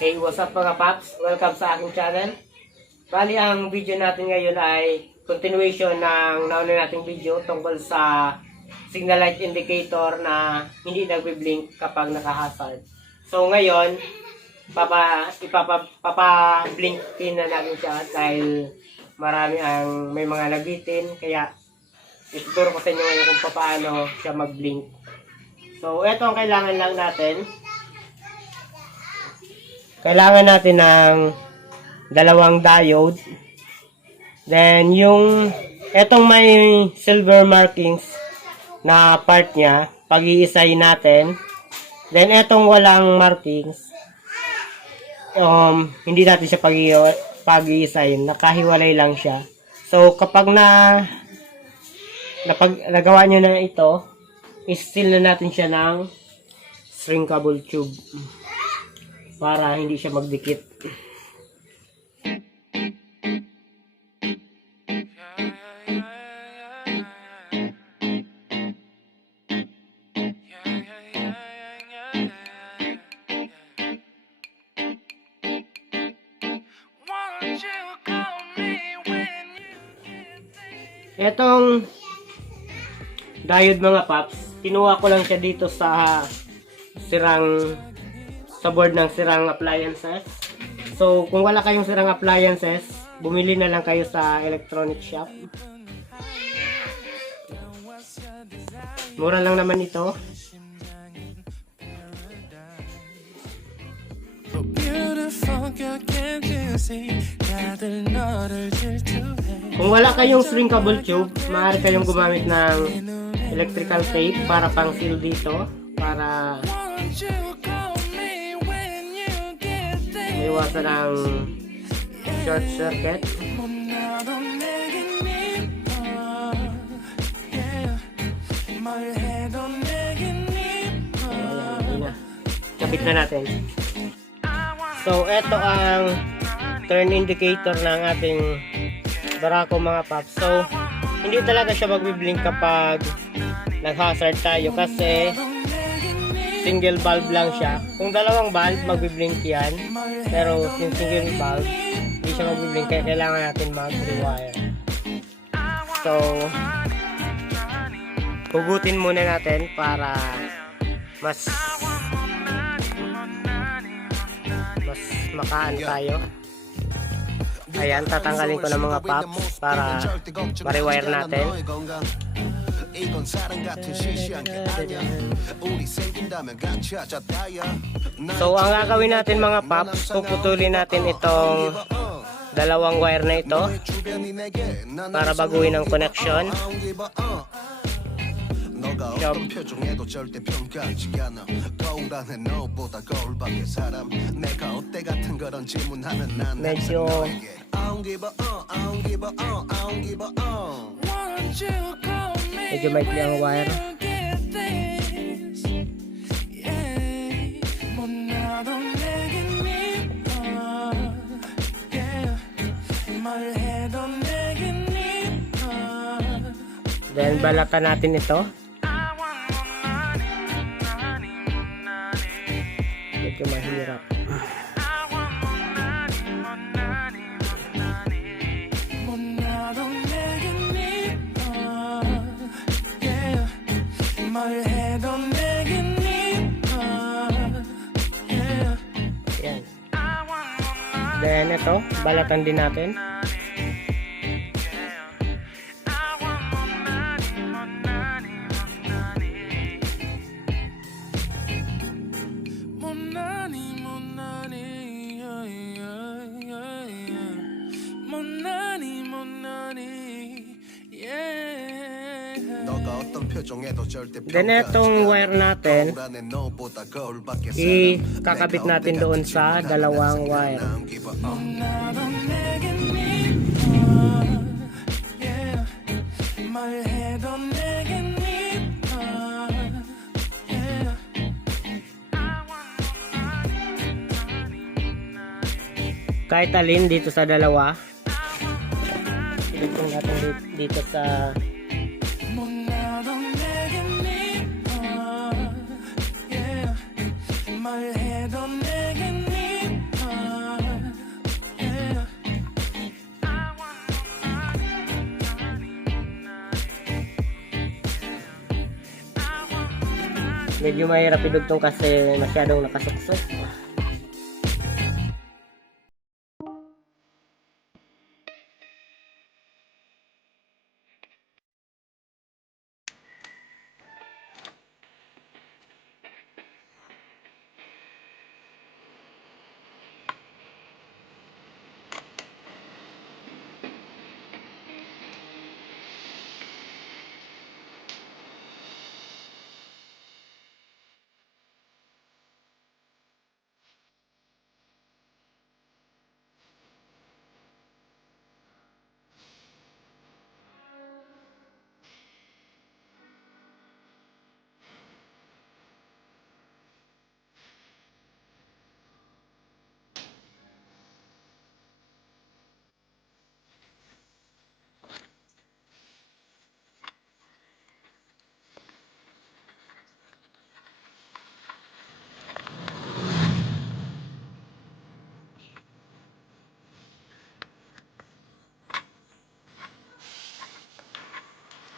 Hey, what's up mga paps? Welcome sa aking channel. Bali, ang video natin ngayon ay continuation ng nauna nating video tungkol sa signal light indicator na hindi nagbi-blink kapag naka-hazard. So ngayon, ipapa-blinkin na natin siya dahil marami ang may mga nabitin. Kaya ituturo ko sa inyo ngayon kung paano siya mag-blink. So ito ang kailangan lang natin. Kailangan natin ng dalawang diode. Then, etong may silver markings na part niya, pag-iisay natin. Then, etong walang markings, hindi natin siya pag-iisay. Nakahiwalay lang siya. So, kapag nagawa nyo na ito, i-seal na natin siya ng shrinkable tube para hindi siya magdikit. Etong diode mga paps, kinuha ko lang siya dito sa board ng sirang appliances. So, kung wala kayong sirang appliances, bumili na lang kayo sa electronic shop. Mura lang naman ito. Kung wala kayong shrinkable tube, maaari kayong gumamit ng electrical tape para pang seal dito, para iwasan ang short circuit. Kapit na natin. So, ito ang turn indicator ng ating barako mga paps. So, hindi talaga siya magbiblink kapag nag-hazard tayo kasi single bulb lang siya. Kung dalawang bulb, magbiblink yan. Pero yung single bulb, hindi siya magbiblink kaya kailangan natin mag-rewire. So, hugutin muna natin para mas makaan tayo. Ayan, tatanggalin ko ng mga paps para ma-rewire natin. So, ang gagawin natin mga paps, puputulin natin itong dalawang wire na ito para baguhin ang connection. Medyo maikli ang wire. Then balatan natin ito. Medyo mahirap. Ayan. Then ito, balatan din natin. Then etong wire natin, ikakabit natin doon sa dalawang wire. Kahit alin dito sa dalawa, ilagay natin dito sa Medyo mahirap idugtong kasi masyadong nakasuksok.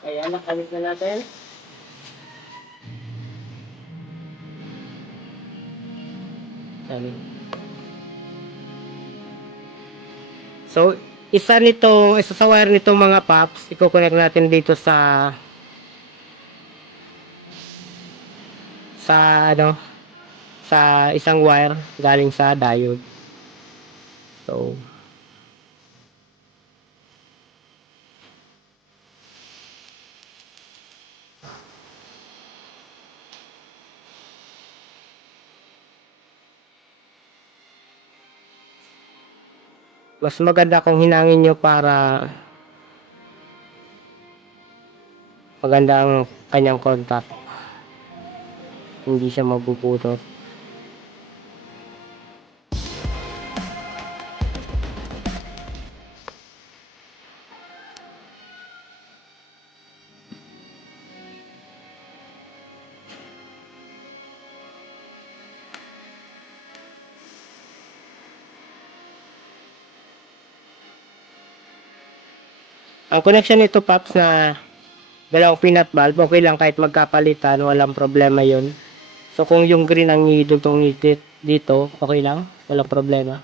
Ayan, nakabit na natin. Ayan. So, isa sa wire nitong mga pops, i-connect natin dito sa ano, sa isang wire galing sa diode. So, mas maganda kung hinangin nyo para maganda ang kanyang contact. Hindi siya mabubutot. Ang connection nito, Pops, na dalawang peanut bulb, okay lang kahit magkapalitan, walang problema yon. So kung yung green ang idugtong dito, okay lang, walang problema.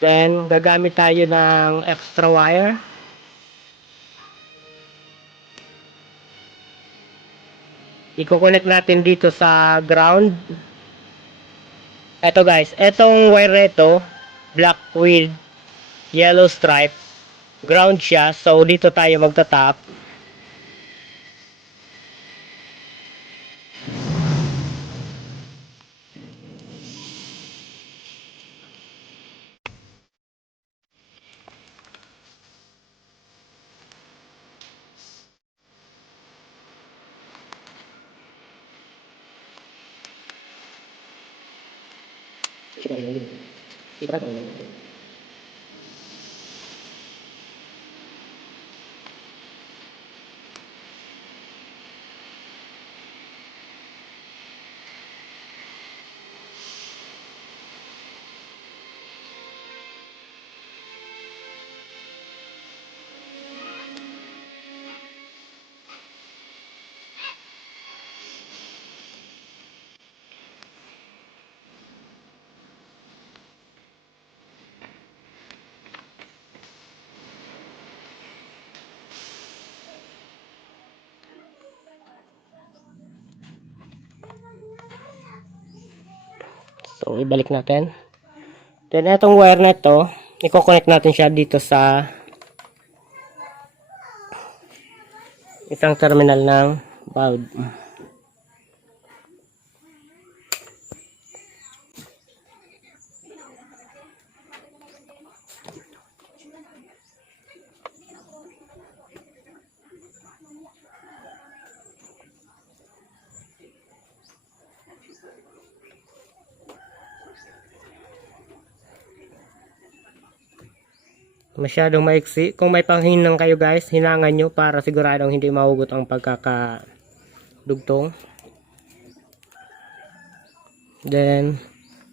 Then gagamit tayo ng extra wire. I-connect natin dito sa ground. Eto guys, etong wire na ito, black with yellow stripe, ground siya. So dito tayo magtatap. So ibalik natin. Then etong wire na ito, i-connect natin siya dito sa isang terminal ng bulb. Masyadong maiksi. Kung may panghinang kayo guys, hinangan nyo para siguradong hindi mahugot ang pagkakadugtong. Then,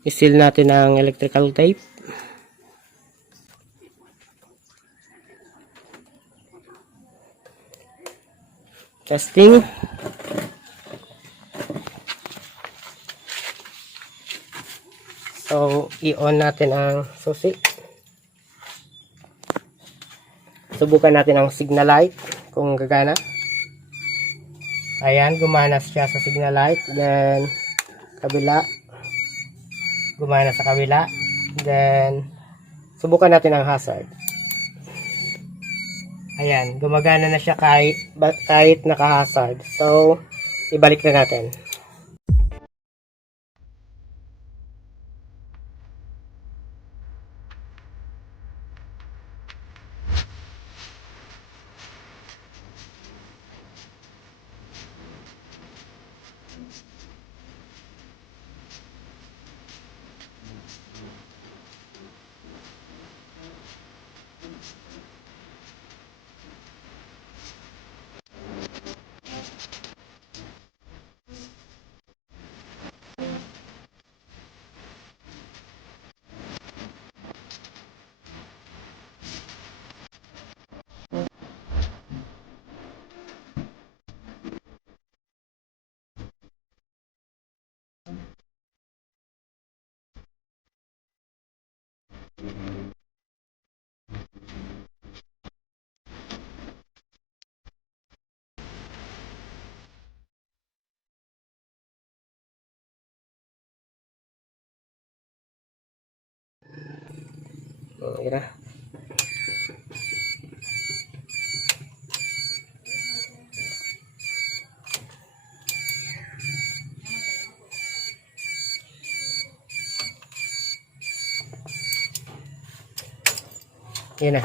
isil natin ang electrical tape. Testing. So, i-on natin ang susi. Subukan natin ang signal light kung gagana. Ayan, gumana siya sa signal light. Then, kabila. Gumana sa kabila. Then, subukan natin ang hazard. Ayan, gumagana na siya kahit naka-hazard. So, ibalik na natin. Ira. Yan na.